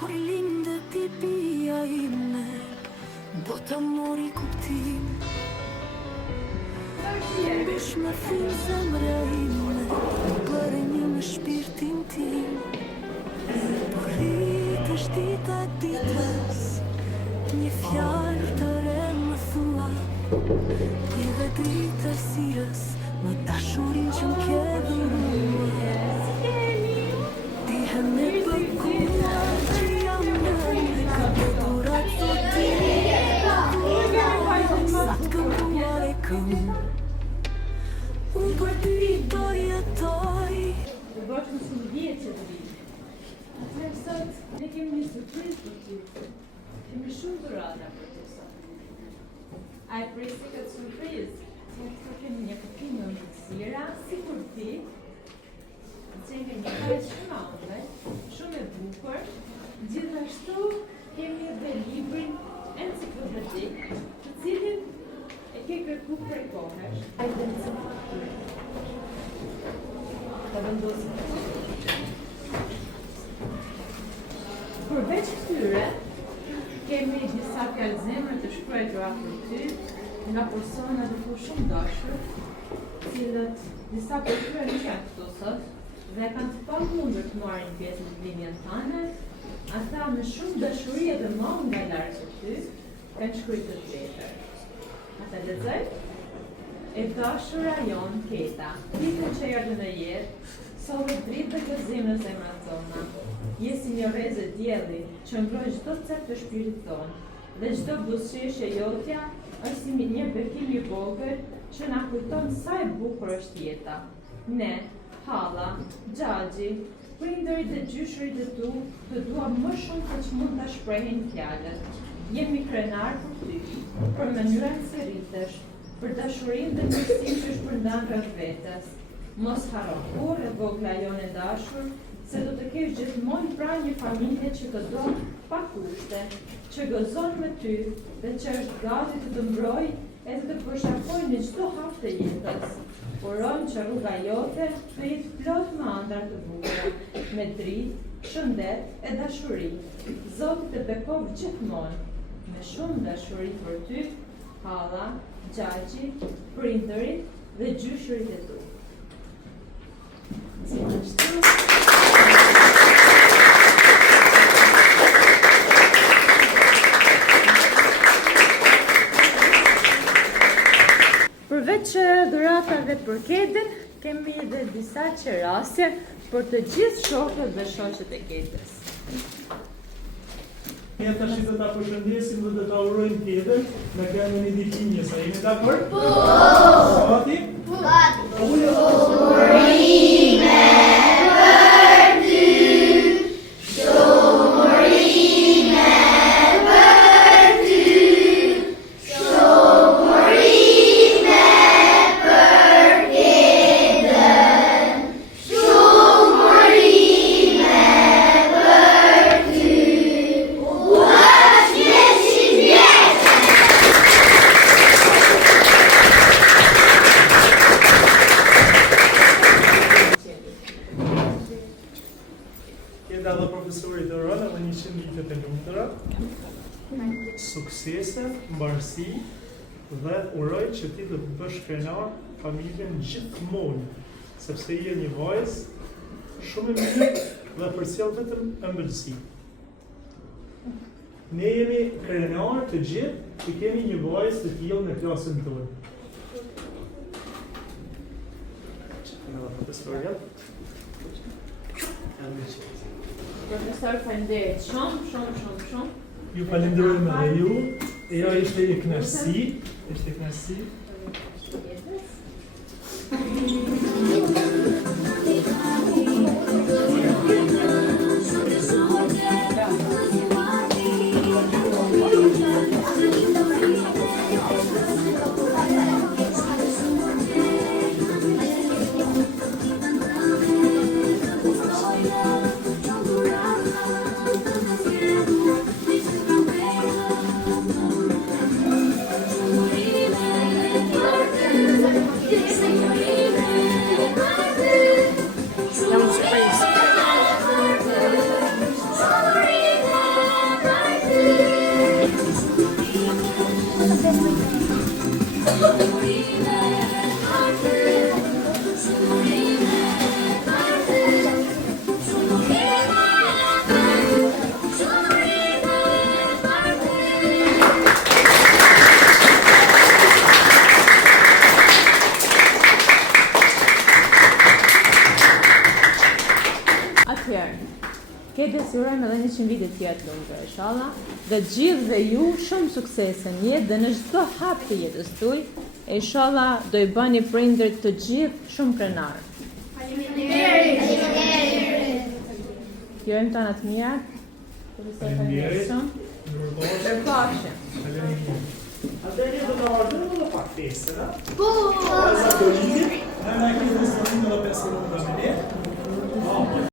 Kur lindë ti pia ime, bota mori kuptim. Mbesh me frim zemra ime, bëre një me shpirtin tim. Por rritësh dita ditës, një fjalë të re më thua. Ti dhe drita sirës, më dashurin që m'ke dhuruar. Dihem me bëkuar që jam në ka beturat sotit. Sa t'këmpuar e këm, unë për ty do jetoj. Do bashkë më shumë vjetë që të vitë. Atëherë sot, ne kemi një surprizë për ty. Kemi shumë dhurata për ty sot. A e presi këtë surprizë? Të kemi një këpim në mësira, si kur ti, që nga një kajtë shumë ande, shumë e bukur. Gjithashtu kemi edhe librin enciklopedik, të cilin e ke kërku prej kohësh. Hajde në të të vendosim. Përveç këtyre, kemi disa kallëzemre të shkruara për ty, nga persona të shumë dashur, cilët disa për tyre nuk janë këto sot, dhe kanë të pamundur të marrin pjesë në linjën tënde. Ata me shumë dashuri dhe mohë nga larg të ty, kanë shkruar të letër. Ata lexoj: e dashura jon Keta, ditën që erdhe në jetë, solli dritë dhe gëzim në zemrat tona. Je si një rrezë dielli që mbrojnë çdo cep të shpirtit tonë, dhe çdo buzëqeshje jotja është si një bekim i vogël që na kujton sa e bukur është jeta. Ne, Halla, Xhaxhi, prindërit dhe gjyshurit e tu, të duam më shumë se që mund ta shprehin fjalët. Jemi krenar për ty, për mënyrën se rritesh, për dashurinë dhe mirësinë që shpërndan rreth vetes. Mos harro kurrë e vogla jone dashur, se do të kesh gjithmonë pranë një familje që të do pa kushte, që gëzon me ty dhe që është gati të të mbrojë edhe të përshafojë në çdo hap të jetës. Urojmë që rruga jote të jetë plot me ëndra të bukura, me dritë, shëndet e dashuri. Zoti të bekojë gjithmonë, me shumë dashuri për ty, Halla, Xhaxhi, prindërit dhe gjyshurit e tu. Përveç dhuratave për Ketën, kemi edhe disa qerasje për të gjithë shokët dhe shoqet e Ketës. Ne tash do ta përshëndesim dhe do ta urojmë Ketën me këngën e ditëlindjes. A jeni dakord? Po! Gati? Po! Keda dhe profesorit të rënë dhe 100 vitet e lumtura, suksese, mbarësi dhe uroj që ti do të bësh krenar familjen gjithmonë, sepse je një vajzë shumë e mirë dhe përcjell vetëm ëmbëlsi. Ne jemi krenar të gjithë që kemi një vajzë të tillë në klasën tonë. Profesoria. Profesor, faleminderit shumë. Ju falenderojmë edhe ju. E jo ishte një kënaqësi. Atëherë, ke desyurojmë edhe 100 vite tjetë lumtur, inshallah, dhe gjithë dhe ju shumë suksese në jetë dhe në çdo hap të jetës tuaj, e inshallah do i bëni prindërit të gjithë shumë krenar. Jojmë tona të mira. Faleminderit. Përpafshim. Faleminderit. Atëherë do të vazhdojmë edhe pak festën, a? Po! Sa do lini? Na kemi restorantin edhe 5 minuta më ne.